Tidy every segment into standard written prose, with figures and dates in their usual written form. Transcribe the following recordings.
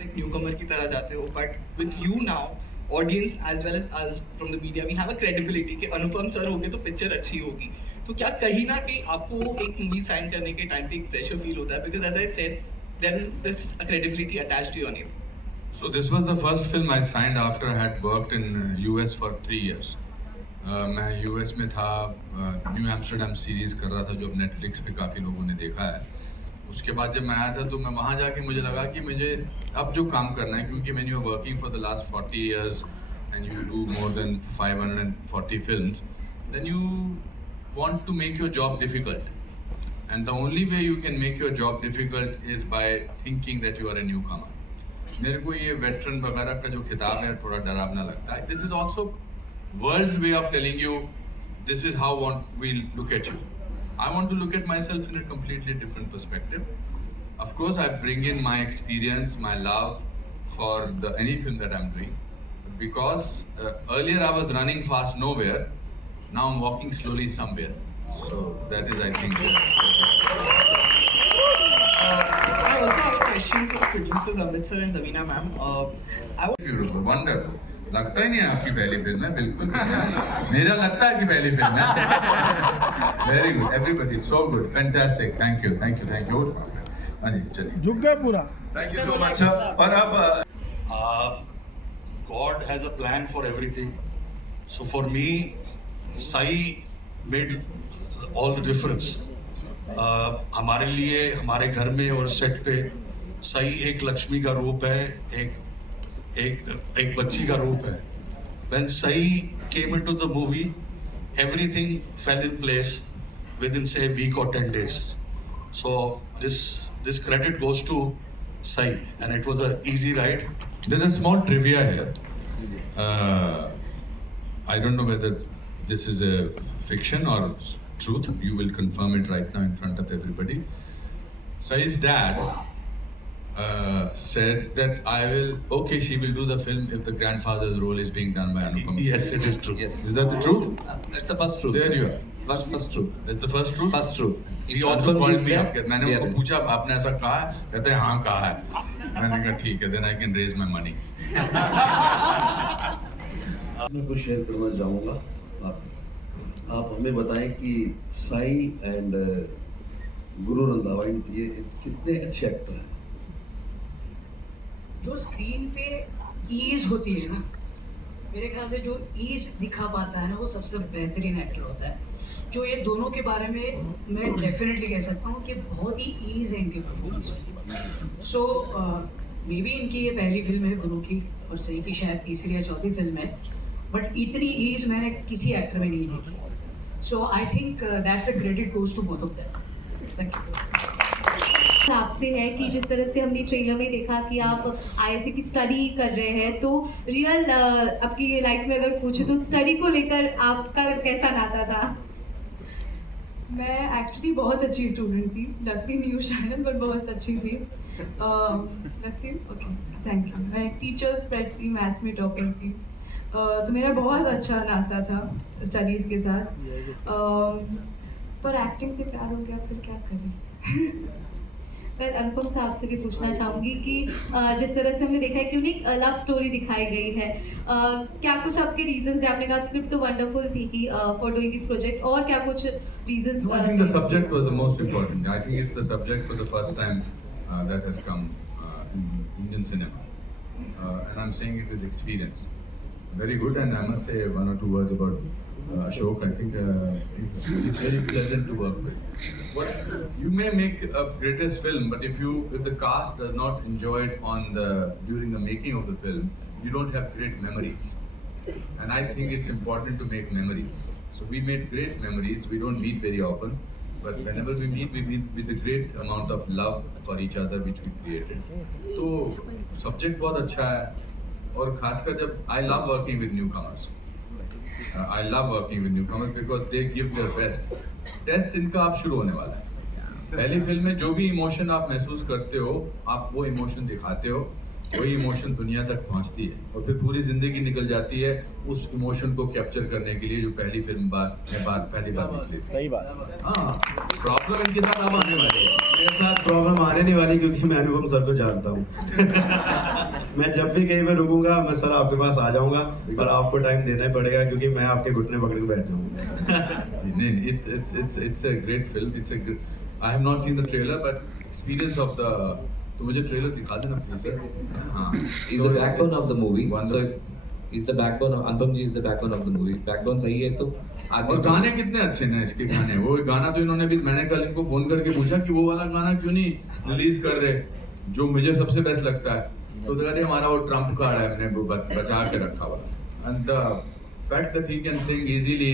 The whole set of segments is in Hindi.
like newcomer की तरह जाते हो, but with you now, audience as well as us from the media, we have a credibility कि अनुपम सर होंगे तो पिक्चर अच्छी होगी. तो क्या कहीं ना कहीं आपको एक मूवी साइन करने के टाइम पे एक प्रेशर फील होता है? Because as I said, there is this credibility attached to your name. So this was the first film I signed after I had worked in US for 3 years. मैं US में था, न्यू एम्स्टरडम सीरीज़ कर रहा था जो अब नेटफ्लिक्स पे काफ़ी लोगों ने देखा है. उसके बाद जब मैं आया था तो मैं वहाँ जाके मुझे लगा कि मुझे अब जो काम करना है, क्योंकि when you are working for the last 40 years and you do more than 540 films, then you want to make your job difficult. And the only way you can make your job difficult is by thinking that you are a newcomer. मेरे को ये वेटरन वगैरह का जो खिताब है थोड़ा डरावना लगता है. This is also world's way of telling you this is how we look at you. I want to look at myself in a completely different perspective. Of course, I bring in my experience, my love for any film that I'm doing. Because earlier I was running fast nowhere, now I'm walking slowly somewhere. So that is, I think. I also have a question for the producers Amit sir and Lavina ma'am. Beautiful, wonderful. लगता ही नहीं है आपकी पहली फिल्म है, बिल्कुल नहीं है. मेरा लगता है कि पहली फिल्म है. Very good, everybody so good, fantastic. Thank you, thank you, thank you. हाँ जी, चलिए. झुक गया पूरा. Thank you so much, sir. और अब God has a plan for everything. So for me, Sai made all the difference. हमारे लिए, हमारे घर में और सेट पे साई एक लक्ष्मी का रूप है, एक बच्ची का रूप है. When Sai came into the movie, everything fell in place within say a week or 10 days. So this credit goes to Sai, and it was an easy ride. There's a small trivia here. I don't know whether this is a fiction or truth. You will confirm it right now in front of everybody. Sai's dad said that she will do the film if the grandfather's role is being done by Anupam. Yes, it is true. Yes. Is that the truth? That's the first truth. There you are. First truth. That's the first truth? First truth. He also called me up. मैंने Yeah. उनको पूछा आपने ऐसा कहा है? कहते हैं हाँ कहा है. मैंने कहा ठीक है, then I can raise my money. मैं कुछ शेयर करना चाहूँगा. आप हमें बताएं कि साई एंड गुरु रंधावा ये कितने अच्छे एक्टर हैं. जो स्क्रीन पे ईज होती है ना, मेरे ख्याल से जो ईज दिखा पाता है ना, वो सबसे बेहतरीन एक्टर होता है. जो ये दोनों के बारे में मैं डेफिनेटली कह सकता हूँ कि बहुत ही ईज है इनके परफॉर्मेंस में. सो मे बी इनकी ये पहली फिल्म है गुरु की, और सही की शायद तीसरी या चौथी फिल्म है, बट इतनी ईज मैंने किसी एक्टर में नहीं देखी. So I think that's a credit goes to both of them. Thank you. आपसे है कि जिस तरह से हमने ट्रेलर में देखा कि आप आईएससी की स्टडी कर रहे हैं, तो रियल आपकी लाइफ में अगर पूछूं तो स्टडी को लेकर आपका कैसा नाता था? मैं एक्चुअली बहुत अच्छी स्टूडेंट थी, लगती नहीं हूँ शायद, पर बहुत अच्छी थी. लगती हूँ, ओके, थैंक यू. मैं टीचर्स पेट थी, मैथ्स में टॉपर थी. तो मेरा बहुत अच्छा नाता था स्टडीज़ के साथ. पर एक्टिंग से प्यार हो गया, फिर क्या करें. मैं अनुपम साहब से भी पूछना चाहूँगी कि जिस तरह से हमने देखा है कि उन्हें लव स्टोरी दिखाई गई है, क्या कुछ आपके रीजंस? आपने कहा स्क्रिप्ट तो वंडरफुल थी कि फॉर डूइंग दिस प्रोजेक्ट, और क्या कुछ reasons? No, I think the subject was the most important. I think it's the subject for the first time that has come in Indian cinema, and I'm saying it with experience. Very good, and I must say one or two words about Ashok. I think he's very pleasant to work with. You may make a greatest film, but if the cast does not enjoy it during the making of the film, you don't have great memories. And I think it's important to make memories. So we made great memories. We don't meet very often, but whenever we meet with a great amount of love for each other, which we created. तो subject बहुत अच्छा है, और खासकर जब I love working with newcomers. I love working with newcomers because they give their best. Test इनका अब शुरू होने वाला है. पहली फिल्म में जो भी इमोशन आप महसूस करते हो, आप वो इमोशन दिखाते हो. वही इमोशन दुनिया तक पहुंचती है और फिर पूरी जिंदगी निकल जाती है उस इमोशन को कैप्चर करने के लिए जो पहली फिल्म पहली बार निकली थी। सही बात। हाँ, प्रॉब्लम इनके साथ अब आने वाली है। मेरे साथ प्रॉब्लम आने नहीं वाली क्योंकि मैं अनुपम सर को जानता हूँ। मैं जब भी कहीं पे रुकूंगा मैं सर आपके पास आ जाऊंगा और आपको टाइम देना ही पड़ेगा क्योंकि मैं आपके घुटने पकड़ के बैठ जाऊंगा। नहीं, it's a great film. I have not seen the trailer, but experience of the तो मुझे ट्रेलर दिखा देना प्लीज सर। हाँ, He's the backbone of the movie. So wonderful. he's the backbone of Anupam ji is the backbone of the movie. Backbone सही है तो आगे और गाने कितने अच्छे हैं इसके गाने। वो गाना तो इन्होंने भी, मैंने कल इनको फोन करके पूछा कि वो वाला गाना क्यों नहीं रिलीज कर रहे जो मुझे सबसे बेस्ट लगता है। तो कहते हमारा वो ट्रम्प कार्ड है, हमने वो बचा के रखा हुआ। And the fact that he can sing easily,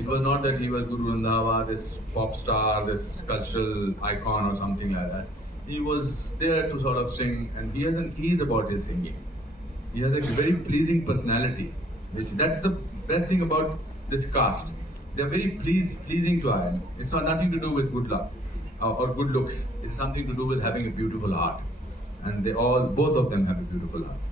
it was not that he was Guru Randhawa, this pop star, this cultural icon or something like that. He was there to sort of sing, and he has an ease about his singing. He has a very pleasing personality, that's the best thing about this cast. They are very pleasing to eye. It's not nothing to do with good luck or good looks. It's something to do with having a beautiful heart, and both of them have a beautiful heart.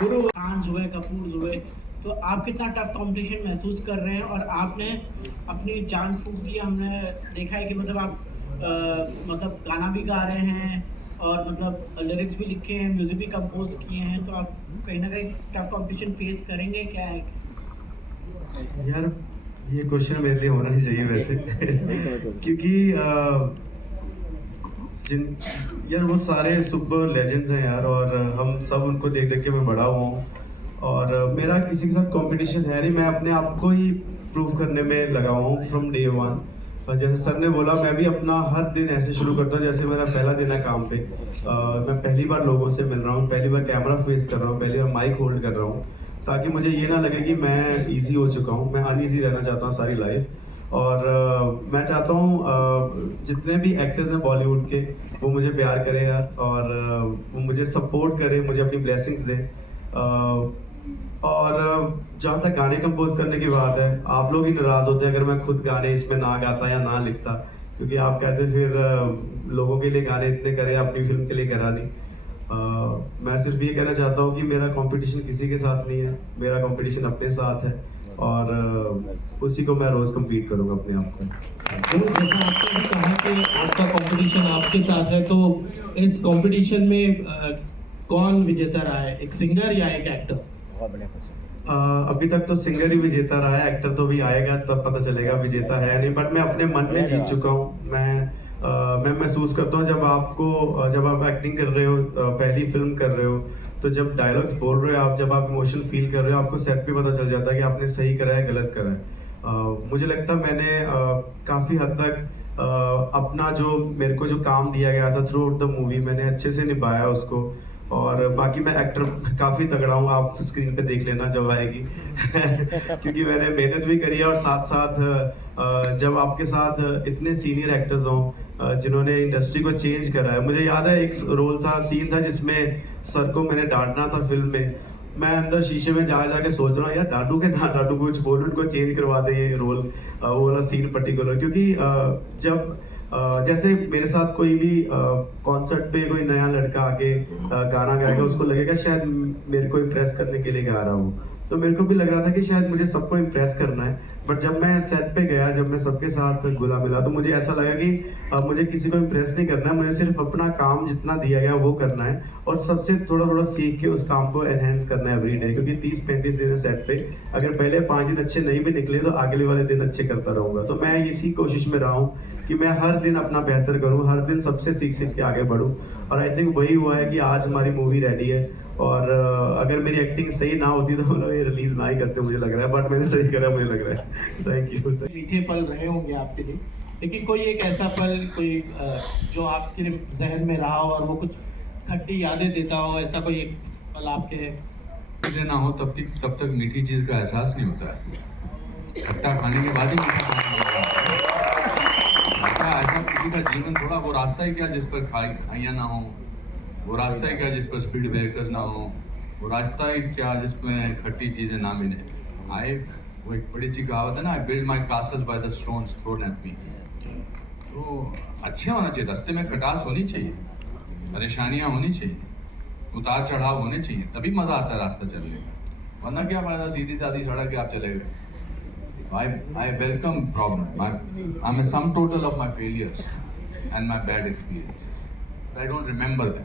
गुरु खान हुए, कपूर हुए, तो आप कितना टफ कंपटीशन महसूस कर रहे हैं और आपने अपनी जान फूंक दी। हमने देखा है कि मतलब आप मतलब गाना भी गा रहे हैं और मतलब लिरिक्स भी लिखे हैं, म्यूजिक भी कंपोज किए हैं, तो आप कहीं ना कहीं टफ कंपटीशन फेस करेंगे क्या है? यार ये क्वेश्चन मेरे लिए होना नहीं चाहिए वैसे क्योंकि यार वो सारे सुपर लेजेंड्स हैं यार और हम सब उनको देख देख के मैं बड़ा हुआ हूँ और मेरा किसी के साथ कंपटीशन है नहीं। मैं अपने आप को ही प्रूव करने में लगा हुआ हूँ फ्रॉम डे वन। और जैसे सर ने बोला मैं भी अपना हर दिन ऐसे शुरू करता हूँ जैसे मेरा पहला दिन है काम पे। मैं पहली बार लोगों से मिल रहा हूँ, पहली बार कैमरा फेस कर रहा हूँ, पहली बार माइक होल्ड कर रहा हूँ, ताकि मुझे ये ना लगे कि मैं ईजी हो चुका हूँ। मैं अनईजी रहना चाहता हूँ सारी लाइफ और मैं चाहता हूँ जितने भी एक्टर्स हैं बॉलीवुड के वो मुझे प्यार करें यार और वो मुझे सपोर्ट करें, मुझे अपनी ब्लेसिंग्स दें। और जहाँ तक गाने कंपोज करने की बात है, आप लोग ही नाराज़ होते हैं अगर मैं खुद गाने इसमें ना गाता या ना लिखता, क्योंकि आप कहते फिर लोगों के लिए गाने इतने करें, अपनी फिल्म के लिए करा नहीं। मैं सिर्फ ये कहना चाहता हूँ कि मेरा कंपटीशन किसी के साथ नहीं है, मेरा कंपटीशन अपने साथ है और उसी को मैं रोज़ कम्पीट करूँगा अपने आप को। जैसा आपने भी कहा कि आपका कंपटीशन आपके साथ है, तो इस कंपटीशन में कौन विजेता रहा है, एक सिंगर या एक एक्टर? अभी तक तो सिंगर ही विजेता रहा है, एक्टर तो भी आएगा तब पता चलेगा विजेता है नहीं, बट मैं अपने मन में जीत चुका हूँ। मैं महसूस करता हूँ जब आप एक्टिंग कर रहे हो, पहली फिल्म कर रहे हो, तो जब डायलॉग्स बोल रहे हो आप, जब आप इमोशन फील कर रहे हो, आपको सेट पे पता चल जाता है कि आपने सही करा है गलत करा है। मुझे लगता है मैंने काफ़ी हद तक अपना जो मेरे को जो काम दिया गया था थ्रू आउट द मूवी मैंने अच्छे से निभाया उसको। और बाकी मैं एक्टर काफ़ी तगड़ा हूँ, आप स्क्रीन पे देख लेना जब आएगी क्योंकि मैंने मेहनत भी करी है और साथ साथ जब आपके साथ इतने सीनियर एक्टर्स हों जिन्होंने इंडस्ट्री को चेंज करा है। मुझे याद है एक रोल था, सीन था जिसमें सर को मैंने डांटना था फिल्म में। मैं अंदर शीशे में जाके सोच रहा हूँ यार डांटू के ना डांटू, कुछ बोल उनको चेंज करवा दे ये रोल, वो वाला सीन पर्टिकुलर। क्योंकि जब जैसे मेरे साथ कोई भी कॉन्सर्ट पे कोई नया लड़का आके गाना गाएगा, उसको लगेगा शायद मेरे को इम्प्रेस करने के लिए गा रहा हूँ, तो मेरे को भी लग रहा था कि शायद मुझे सबको इम्प्रेस करना है। बट जब मैं सेट पे गया, जब मैं सबके साथ घुला मिला, तो मुझे ऐसा लगा कि मुझे किसी को इम्प्रेस नहीं करना है, मुझे सिर्फ अपना काम जितना दिया गया वो करना है और सबसे थोड़ा थोड़ा सीख के उस काम को एनहेंस करना है एवरी डे। क्योंकि 30-35 दिन है सेट पे, अगर पहले 5 दिन अच्छे नहीं भी निकले तो अगले वाले दिन अच्छे करता रहूँगा। तो मैं इसी कोशिश में रहा हूँ कि मैं हर दिन अपना बेहतर करूँ, हर दिन सबसे सीख के आगे बढ़ूँ। और आई थिंक वही हुआ है कि आज हमारी मूवी रेडी है और अगर मेरी एक्टिंग सही ना होती तो मतलब ये रिलीज ना ही करते मुझे लग रहा है, बट मैंने सही करा मुझे लग रहा है। Thank you. मीठे पल रहे होंगे आपके लिए, लेकिन कोई एक ऐसा पल कोई जो आपके जहन में रहा हो और वो कुछ खट्टी यादें देता हो, ऐसा कोई एक पल आपके चीज़ें ना हो तब तक मीठी चीज़ का एहसास नहीं होता है। खट्टा खाने के बाद ही मीठा खाने लगता है। ऐसा किसी का जीवन थोड़ा, वो रास्ता ही क्या जिस पर खाइयाँ ना हो, वो रास्ता ही क्या जिस पर स्पीड ब्रेकर्स ना हो, वो रास्ता ही क्या जिसमें खट्टी चीज़ें ना मिले। वो एक बड़ी अच्छी कहावत है ना, I build my castles by the stones thrown at me. तो अच्छे होना चाहिए, रास्ते में खटास होनी चाहिए, परेशानियां होनी चाहिए, उतार चढ़ाव होने चाहिए, तभी मजा आता है रास्ता चलने का, वरना क्या फायदा सीधी सादी सड़क के आप चले गए। I welcome problem. I'm a sum total of my failures and my bad experiences. I don't remember them.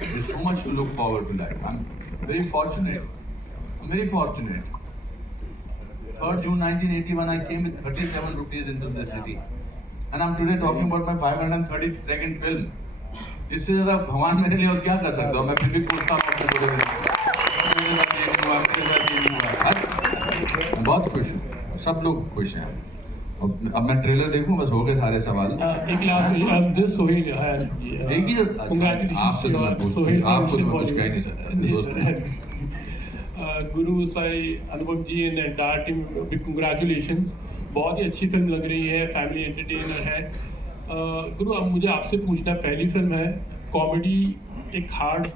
There's so much to look forward to life. I'm very fortunate. I'm very fortunate. 3rd June 1981, I came with 37 rupees into the city. And I'm today talking about my 532nd film. इससे ज़्यादा भगवान मेरे लिए और क्या कर सकता हूँ? मैं फिर भी पूछता हूँ अपने पूरे मेरे साथ ये नहीं हुआ, मेरे साथ ये नहीं हुआ। मैं बहुत खुश हूँ, सब लोग खुश हैं। अब मैं ट्रेलर देखूं, बस हो गए सारे सवाल। एक लास्ट दिस सोहेल एक ही आपसे तो मैं पूछ, आपको तो मैं कुछ कह नहीं सकता दोस्तों। Guru Sai Anupam ji and entire team, big congratulations. बहुत ही अच्छी फिल्म लग रही है, फैमिली एंटरटेनर है। गुरु अब मुझे आपसे पूछना, पहली फिल्म है, कॉमेडी एक हार्ड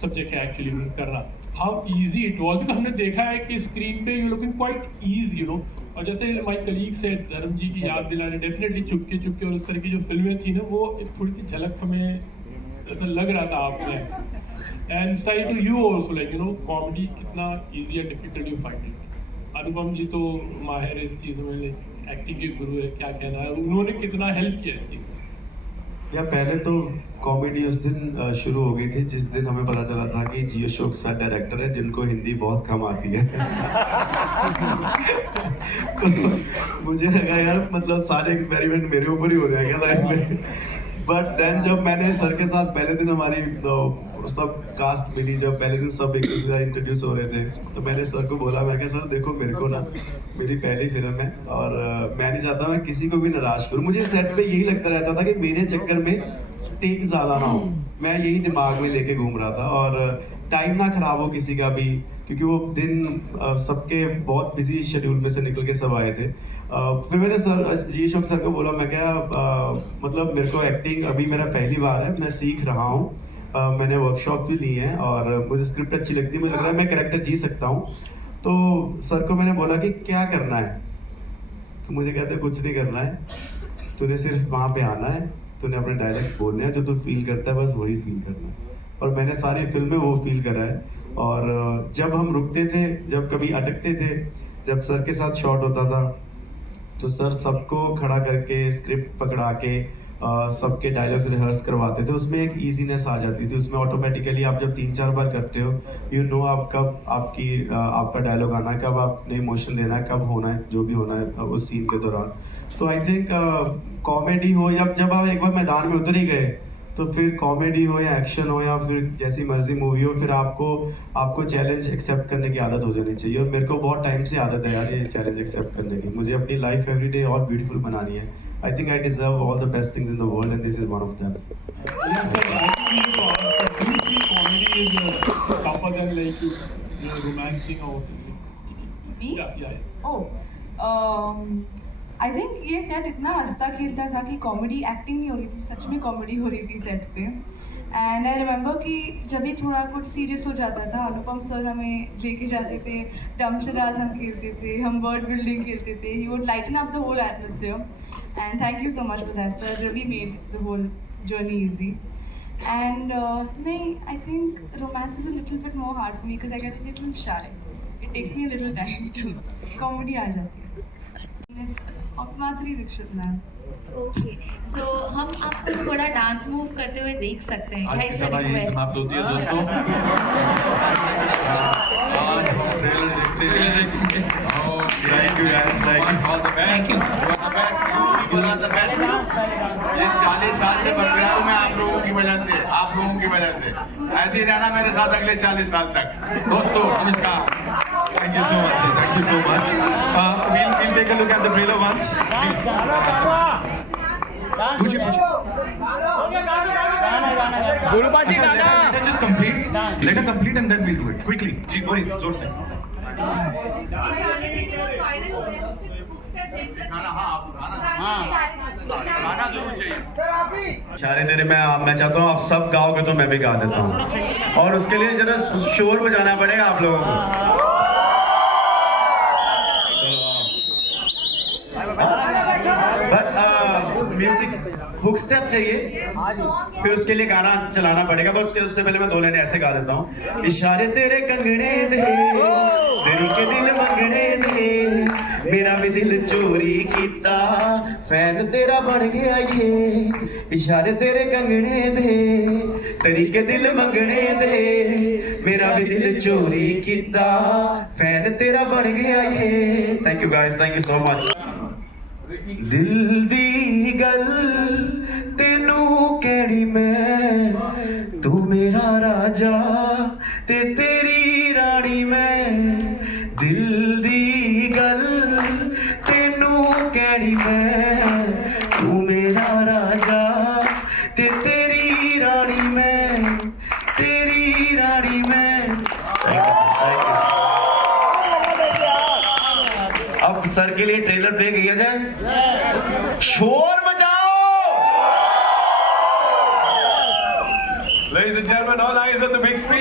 सब्जेक्ट है एक्चुअली करना। हाउ इजी इट वॉज, हमने देखा है कि स्क्रीन पे you looking quite easy, you know. और जैसे माय कलीग से धर्म जी की याद दिलाने, डेफिनेटली चुपके चुपके और उस तरह की जो फिल्में थी ना, वो एक थोड़ी सी झलक हमें ऐसा लग रहा था आप में। And side to you also, like you know, comedy कितना ईजी या difficult you find it. Anupam ji तो माहिर है इस चीज़ में, एक्टिंग के गुरु है, क्या कहना है, उन्होंने कितना हेल्प किया इस चीज़। या पहले तो कॉमेडी उस दिन शुरू हो गई थी जिस दिन हमें पता चला था कि जी अशोक सर डायरेक्टर है जिनको हिंदी बहुत कम आती है। तो मुझे लगा यार मतलब सारे एक्सपेरिमेंट मेरे ऊपर ही हो रहे हैं क्या लाइफ में। बट देन जब मैंने सर के साथ पहले दिन हमारी सब कास्ट मिली, जब पहले दिन सब एक दूसरे का इंट्रोड्यूस हो रहे थे, तो मैंने सर को बोला, मैं कहा सर देखो मेरे को ना मेरी पहली फिल्म है और मैं नहीं चाहता मैं किसी को भी नाराज करूं। मुझे सेट पे यही लगता रहता था कि मेरे चक्कर में टेक ज़्यादा ना हो, मैं यही दिमाग में लेके घूम रहा था और टाइम ना खराब हो किसी का भी, क्योंकि वो दिन सबके बहुत बिजी शेड्यूल में से निकल के सब आए थे। फिर मैंने सर जी अशोक सर को बोला, मैं क्या मतलब मेरे को एक्टिंग अभी मेरा पहली बार है, मैं सीख रहा हूँ, मैंने वर्कशॉप भी ली है और मुझे स्क्रिप्ट अच्छी लगती है, मुझे लग रहा है मैं कैरेक्टर जी सकता हूँ। तो सर को मैंने बोला कि क्या करना है, तो मुझे कहते कुछ नहीं करना है, तूने सिर्फ वहाँ पे आना है, तूने अपने डायलॉग्स बोलने हैं, जो तू फील करता है बस वही फील करना है। और मैंने सारी फिल्म में वो फील करा है। और जब हम रुकते थे, जब कभी अटकते थे, जब सर के साथ शॉट होता था तो सर सबको खड़ा करके स्क्रिप्ट पकड़ा के सबके डायलॉग्स रिहर्स करवाते थे, उसमें एक ईजीनेस आ जाती थी, उसमें ऑटोमेटिकली आप जब 3-4 बार करते हो यू नो आप कब आपका डायलॉग आना है, कब आपने इमोशन देना है, कब होना है जो भी होना है उस सीन के दौरान। तो आई थिंक कॉमेडी हो या जब आप एक बार मैदान में उतर ही गए तो फिर कॉमेडी हो या एक्शन हो या फिर जैसी मर्जी मूवी हो, फिर आपको चैलेंज एक्सेप्ट करने की आदत हो जानी चाहिए। और मेरे को बहुत टाइम से आदत है यार ये चैलेंज एक्सेप्ट करने की, मुझे अपनी लाइफ एवरी डे और ब्यूटीफुल बनानी है। I think I deserve all the best things in the world and this is one of them. Yes sir, I think do you see comedy is tougher than like you know, romancing or Me? Yeah. Oh, I think ये सेट इतना हंसता खेलता था कि कॉमेडी एक्टिंग नहीं हो रही थी, सच में कॉमेडी हो रही थी सेट पे। एंड आई रिमेंबर कि जब भी थोड़ा कुछ सीरियस हो जाता था, अनुपम सर हमें लेके जाते थे, डमशराज हम खेलते थे, हम वर्ड बिल्डिंग खेलते थे, he would lighten up the whole atmosphere and thank you so much for that sir, really made the whole journey easy. And नहीं, I think romance is a little bit more hard for me because I get a little shy, it takes me a little time to, comedy आ जाती है। Madhuri Dixit ma'am. Okay, so हम आपको थोड़ा डांस मूव करते हुए देख सकते हैं, आज की सभा यही समाप्त होती है दोस्तों। आज हम ट्रेलर देखते हैं। Thank you guys, thank you, ये 40 साल से बरकरार हूं मैं आप लोगों की वजह से, ऐसे ही रहना मेरे साथ अगले 40 साल तक। दोस्तों नमस्कार। Thank you so much sir, thank you so much. We'll take a look at the trailer once. पूछिए गुरुबाजी गाना just complete, let her complete and then we'll do it quickly. जी बोलिए जोर से। इशारे तेरे मैं चाहता हूँ आप सब गाओगे तो मैं भी गा देता हूँ, और उसके लिए जरा शोर बजाना पड़ेगा आप लोगों को। बट म्यूजिक हुक स्टेप चाहिए, फिर उसके लिए गाना चलाना पड़ेगा, बस उससे पहले मैं 2 लाइनें ऐसे गा देता हूँ। इशारे तेरे कंगने दे, तेरी के दिल मंगने दे, मेरा भी दिल चोरी कीता, फैन तेरा बन गया ये। इशारे तेरे कंगने दे, तेरी के दिल मंगने दे, मेरा भी दिल चोरी कीता, फैन तेरा बन गया ये। Thank you guys, thank you so much. दिल दी गल तेनू कहनी मैं, तू मेरा राजा ते तेरी रानी मैं। दिल दी गल तेनू कहनी मैं, तू मेरा राजा ते तेरी रानी मैं, तेरी रानी मैं। अब सर के लिए ट्रेलर प्ले किया जाए, शोर मचाओ। Ladies and gentlemen, all eyes on the big screen.